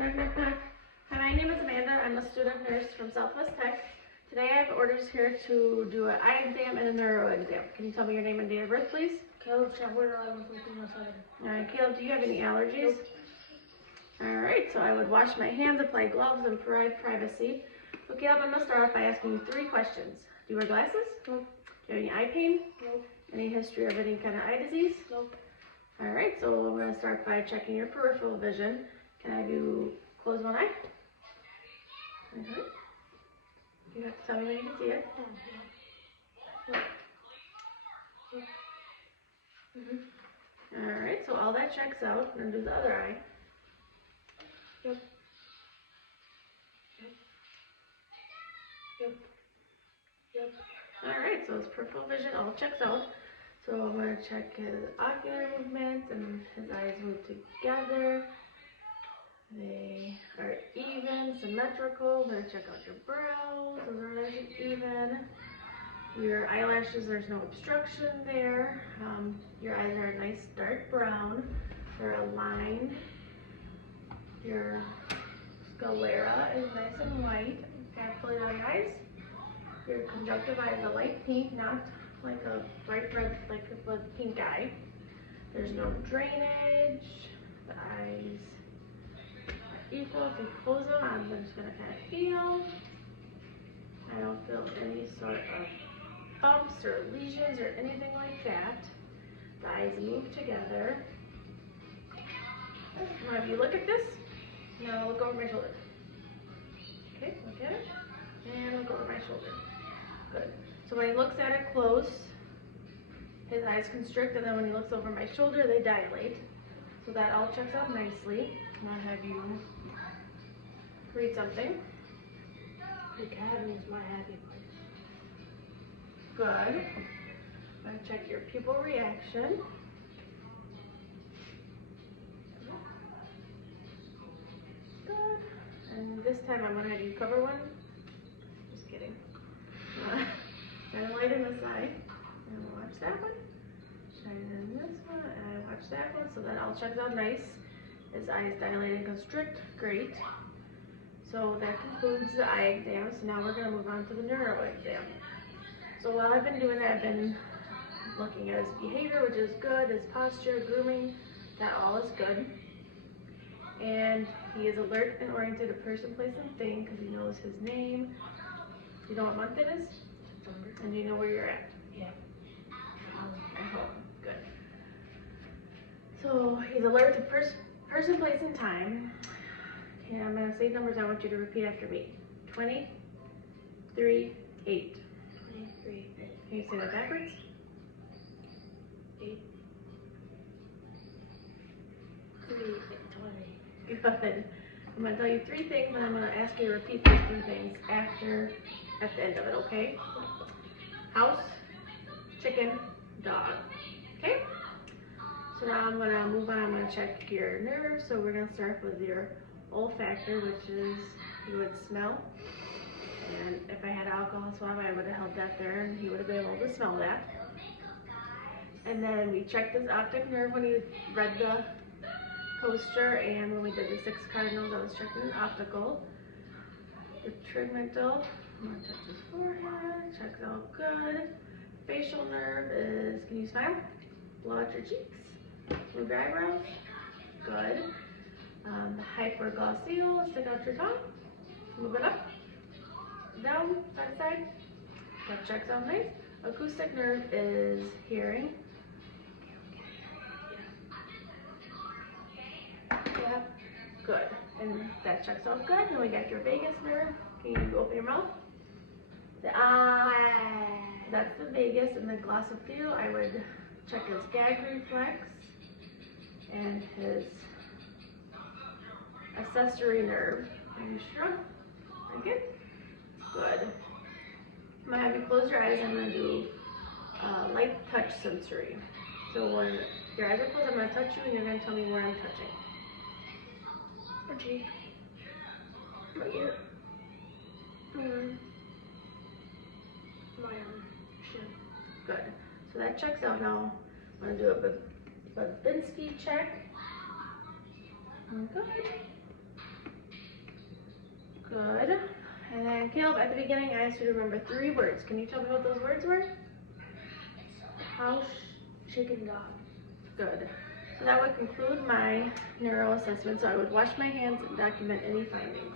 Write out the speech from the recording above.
Hi, my name is Amanda. I'm a student nurse from Southwest Tech. Today I have orders here to do an eye exam and a neuro exam. Can you tell me your name and date of birth, please? Caleb Chadwick, 11/14/07. Alright, Caleb, do you have any allergies? Nope. Alright, so I would wash my hands, apply gloves, and provide privacy. So Caleb, I'm going to start off by asking you 3 questions. Do you wear glasses? Nope. Do you have any eye pain? Nope. Any history of any kind of eye disease? Nope. Alright, so I'm going to start by checking your peripheral vision. Can I have you close one eye? You have to tell me when you can see it. Alright, so all that checks out. Then do the other eye. Yep. Yep. Yep. Alright, so his peripheral vision all checks out. So I'm going to check his ocular movement and his eyes move together. They are even, symmetrical. I'm going to check out your brows. Those are nice and even. Your eyelashes, there's no obstruction there. Your eyes are a nice dark brown. They're aligned. Your sclera is nice and white. Carefully on your eyes. Your conjunctiva is a light pink, not like a bright red, like a pink eye. There's no drainage. The eyes are equal. If you close them, I'm just going to kind of feel. I don't feel any sort of bumps or lesions or anything like that. The eyes move together. Now if you look at this, now look over my shoulder. Okay, look at it. And look over my shoulder. Good. So when he looks at it close, his eyes constrict, and then when he looks over my shoulder, they dilate. So that all checks out nicely. I'm going to have you read something. The academy is my happy place. Good. I'm going to check your pupil reaction. Good. And this time I'm going to have you cover one. Just kidding. Shine a light in this eye. And watch that one. Shine in this one. And watch that one. So that all checks out nice. His eyes dilate and constrict. Great. So that concludes the eye exam. So now we're going to move on to the neuro exam. So while I've been doing that, I've been looking at his behavior, which is good, his posture, grooming, that all is good. And he is alert and oriented to person, place, and thing because he knows his name. You know what month it is? September. And you know where you're at? Yeah. At home. Good. So he's alert to person, place, and time. Okay, I'm going to say numbers I want you to repeat after me. 20, 3, 8. 23, Can you say that backwards? 8, 3, 20. Good. I'm going to tell you 3 things, and I'm going to ask you to repeat those 3 things at the end of it, okay? House, chicken, dog. Okay? So now I'm going to move on. I'm going to check your nerves. So we're going to start with your olfactor, which is you would smell. And if I had alcohol swab, I would have held that there, and he would have been able to smell that. And then we checked his optic nerve when he read the poster, and when we did the 6 cardinals, I was checking his optical. The tegmental, I'm going to touch his forehead, checks out good. Facial nerve is, can you smile? Blow out your cheeks. Move your eyebrows. Good. The hyperglossal, stick out your tongue. Move it up. Down, side to side. That checks out nice. Acoustic nerve is hearing. Yeah. Good. And that checks out good. Then we got your vagus nerve. Can you open your mouth? The eye. That's the vagus. And the glossophilia, I would check his gag reflex and his accessory nerve. Are you sure? Very good. Good. I'm going to have you close your eyes. I'm going to do light touch sensory. So when your eyes are closed, I'm going to touch you and you're going to tell me where I'm touching. Or cheek. My ear. My shin. Good. So that checks out now. I'm going to do a Babinski check. Good. Good. And then Caleb, at the beginning, I asked you to remember 3 words. Can you tell me what those words were? House, chicken, dog. Good. So that would conclude my neuro assessment. So I would wash my hands and document any findings.